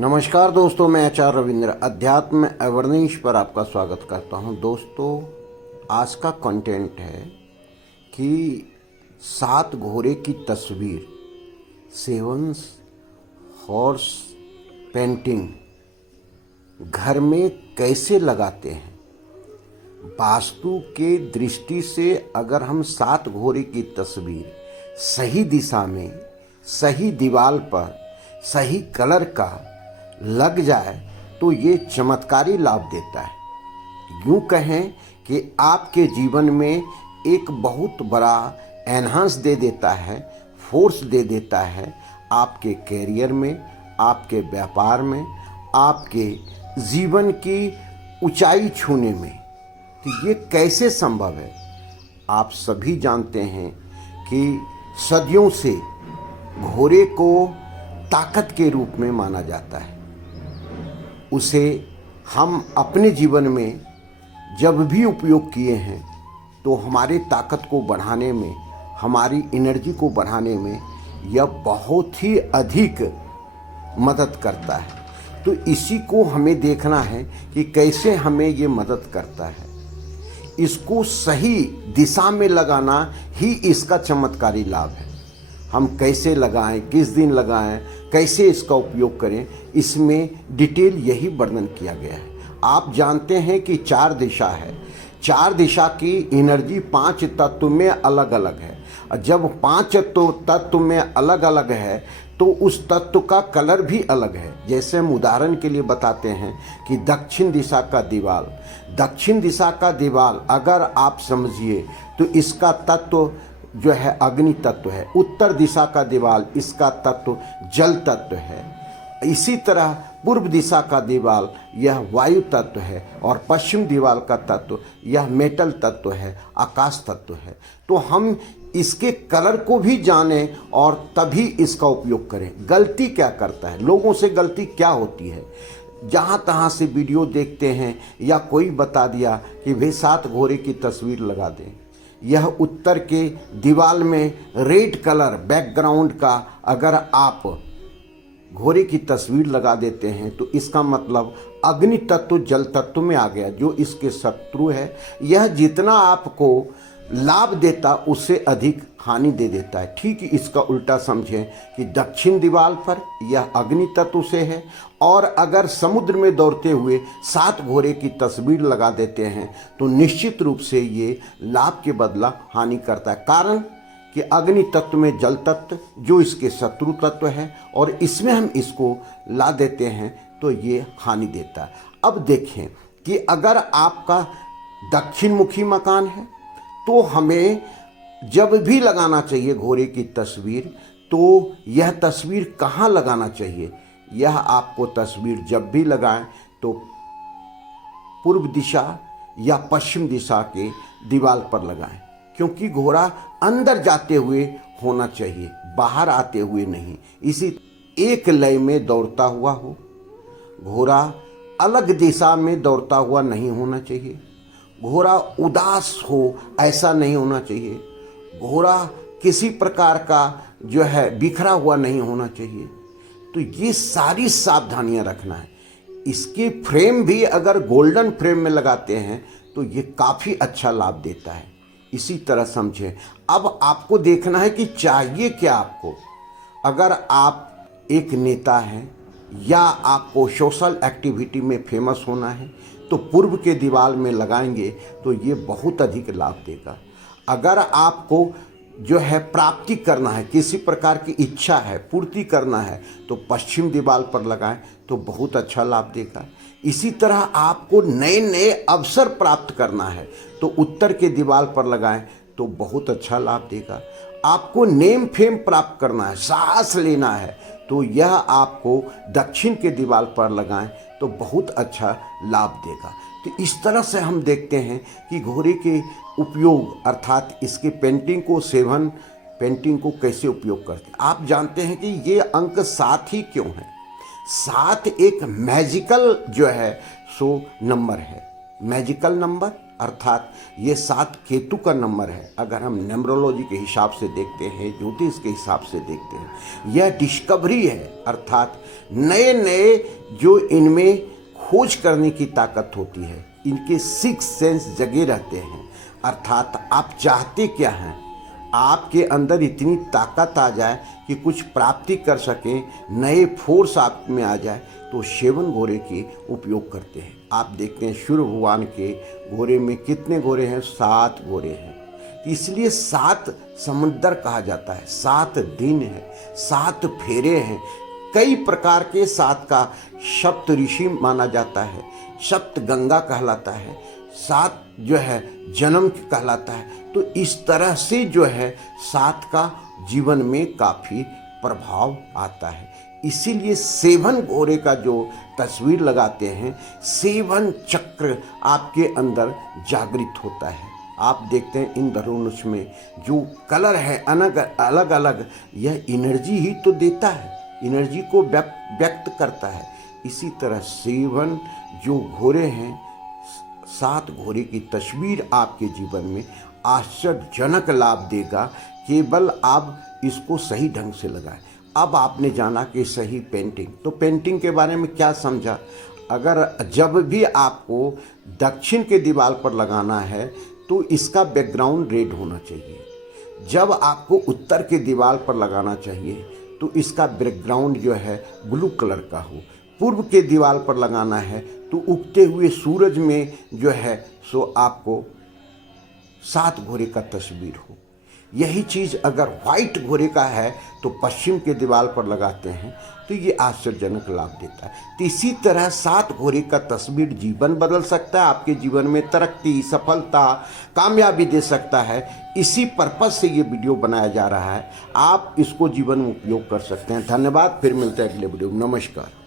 नमस्कार दोस्तों, मैं आचार्य रविंद्र अध्यात्म अवर्निश पर आपका स्वागत करता हूं। दोस्तों, आज का कंटेंट है कि 7 घोड़े की तस्वीर, 7 हॉर्स पेंटिंग घर में कैसे लगाते हैं। वास्तु के दृष्टि से अगर हम 7 घोड़े की तस्वीर सही दिशा में, सही दीवार पर, सही कलर का लग जाए तो ये चमत्कारी लाभ देता है। यूँ कहें कि आपके जीवन में एक बहुत बड़ा एनहांस दे देता है, फोर्स दे देता है आपके कैरियर में, आपके व्यापार में, आपके जीवन की ऊंचाई छूने में। तो ये कैसे संभव है? आप सभी जानते हैं कि सदियों से घोड़े को ताकत के रूप में माना जाता है। उसे हम अपने जीवन में जब भी उपयोग किए हैं तो हमारे ताकत को बढ़ाने में, हमारी एनर्जी को बढ़ाने में यह बहुत ही अधिक मदद करता है। तो इसी को हमें देखना है कि कैसे हमें ये मदद करता है। इसको सही दिशा में लगाना ही इसका चमत्कारी लाभ है। हम कैसे लगाएं, किस दिन लगाएं, कैसे इसका उपयोग करें, इसमें डिटेल यही वर्णन किया गया है। आप जानते हैं कि 4 दिशा है। 4 दिशा की एनर्जी 5 तत्व में अलग अलग है। और जब 5 तत्व में अलग अलग है तो उस तत्व का कलर भी अलग है। जैसे हम उदाहरण के लिए बताते हैं कि दक्षिण दिशा का दीवार, दक्षिण दिशा का दीवार अगर आप समझिए तो इसका तत्व जो है अग्नि तत्व है। उत्तर दिशा का दीवार, इसका तत्व जल तत्व है। इसी तरह पूर्व दिशा का दीवार यह वायु तत्व है और पश्चिम दीवार का तत्व यह मेटल तत्व है, आकाश तत्व है। तो हम इसके कलर को भी जानें और तभी इसका उपयोग करें। गलती क्या करता है, लोगों से गलती क्या होती है? जहाँ तहाँ से वीडियो देखते हैं या कोई बता दिया कि भाई 7 घोड़े की तस्वीर लगा दें। यह उत्तर के दीवार में रेड कलर बैकग्राउंड का अगर आप घोड़े की तस्वीर लगा देते हैं तो इसका मतलब अग्नि तत्व जल तत्व में आ गया, जो इसके शत्रु है। यह जितना आपको लाभ देता उससे अधिक हानि दे देता है। ठीक इसका उल्टा समझें कि दक्षिण दीवार पर यह अग्नि तत्व से है और अगर समुद्र में दौड़ते हुए 7 घोड़े की तस्वीर लगा देते हैं तो निश्चित रूप से ये लाभ के बदला हानि करता है। कारण कि अग्नि तत्व में जल तत्व जो इसके शत्रु तत्व है और इसमें हम इसको ला देते हैं तो ये हानि देता है। अब देखें कि अगर आपका दक्षिण मुखी मकान है तो हमें जब भी लगाना चाहिए घोड़े की तस्वीर, तो यह तस्वीर कहाँ लगाना चाहिए? यह आपको तस्वीर जब भी लगाएं तो पूर्व दिशा या पश्चिम दिशा के दीवार पर लगाएं, क्योंकि घोड़ा अंदर जाते हुए होना चाहिए, बाहर आते हुए नहीं। इसी एक लय में दौड़ता हुआ हो। घोड़ा अलग दिशा में दौड़ता हुआ नहीं होना चाहिए। घोड़ा उदास हो ऐसा नहीं होना चाहिए। घोड़ा किसी प्रकार का जो है बिखरा हुआ नहीं होना चाहिए। तो ये सारी सावधानियां रखना है। इसके फ्रेम भी अगर गोल्डन फ्रेम में लगाते हैं तो ये काफ़ी अच्छा लाभ देता है। इसी तरह समझें। अब आपको देखना है कि चाहिए क्या आपको। अगर आप एक नेता हैं या आपको सोशल एक्टिविटी में फेमस होना है तो पूर्व के दीवार में लगाएंगे तो ये बहुत अधिक लाभ देगा। अगर आपको जो है प्राप्ति करना है, किसी प्रकार की इच्छा है, पूर्ति करना है, तो पश्चिम दीवार पर लगाएं तो बहुत अच्छा लाभ देगा। इसी तरह आपको नए नए अवसर प्राप्त करना है तो उत्तर के दीवार पर लगाएं तो बहुत अच्छा लाभ देगा। आपको नेम फेम प्राप्त करना है, साहस लेना है, तो यह आपको दक्षिण के दीवार पर लगाएं तो बहुत अच्छा लाभ देगा। तो इस तरह से हम देखते हैं कि घोड़े के उपयोग अर्थात इसके पेंटिंग को, 7 पेंटिंग को कैसे उपयोग करते हैं। आप जानते हैं कि ये अंक 7 ही क्यों है? 7 एक मैजिकल जो है सो नंबर है। मैजिकल नंबर, अर्थात ये 7 केतु का नंबर है। अगर हम न्यूमरोलॉजी के हिसाब से देखते हैं, ज्योतिष के हिसाब से देखते हैं, यह डिस्कवरी है, अर्थात नए नए जो इनमें खोज करने की ताकत होती है, इनके 6 सेंस जगे रहते हैं। अर्थात आप चाहते क्या हैं, आपके अंदर इतनी ताकत आ जाए कि कुछ प्राप्ति कर सकें, नए फोर्स आप में आ जाए, तो 7 घोड़े के उपयोग करते हैं। आप देखते हैं सूर्य भगवान के घोड़े में कितने घोड़े हैं, 7 घोड़े हैं। इसलिए 7 समुद्र कहा जाता है, 7 दिन है, 7 फेरे हैं। कई प्रकार के 7 का सप्त ऋषि माना जाता है, सप्त गंगा कहलाता है, 7 जो है जन्म कहलाता है। तो इस तरह से जो है 7 का जीवन में काफ़ी प्रभाव आता है। इसीलिए 7 घोड़े का जो तस्वीर लगाते हैं, 7 चक्र आपके अंदर जागृत होता है। आप देखते हैं इन धनुष में जो कलर है अलग अलग, यह एनर्जी ही तो देता है, एनर्जी को व्यक्त करता है। इसी तरह 7 जो घोड़े हैं, 7 घोड़े की तस्वीर आपके जीवन में आश्चर्यजनक लाभ देगा, केवल आप इसको सही ढंग से लगाएं। अब आपने जाना कि सही पेंटिंग, तो पेंटिंग के बारे में क्या समझा। अगर जब भी आपको दक्षिण के दीवार पर लगाना है तो इसका बैकग्राउंड रेड होना चाहिए। जब आपको उत्तर के दीवार पर लगाना चाहिए तो इसका बैकग्राउंड जो है ब्लू कलर का हो। पूर्व के दीवार पर लगाना है तो उगते हुए सूरज में जो है सो आपको 7 घोड़े का तस्वीर हो। यही चीज़ अगर व्हाइट घोड़े का है तो पश्चिम के दीवार पर लगाते हैं तो ये आश्चर्यजनक लाभ देता है। तो इसी तरह 7 घोड़े का तस्वीर जीवन बदल सकता है, आपके जीवन में तरक्की, सफलता, कामयाबी दे सकता है। इसी पर्पज़ से ये वीडियो बनाया जा रहा है। आप इसको जीवन में उपयोग कर सकते हैं। धन्यवाद, फिर मिलते हैं अगले वीडियो में। नमस्कार।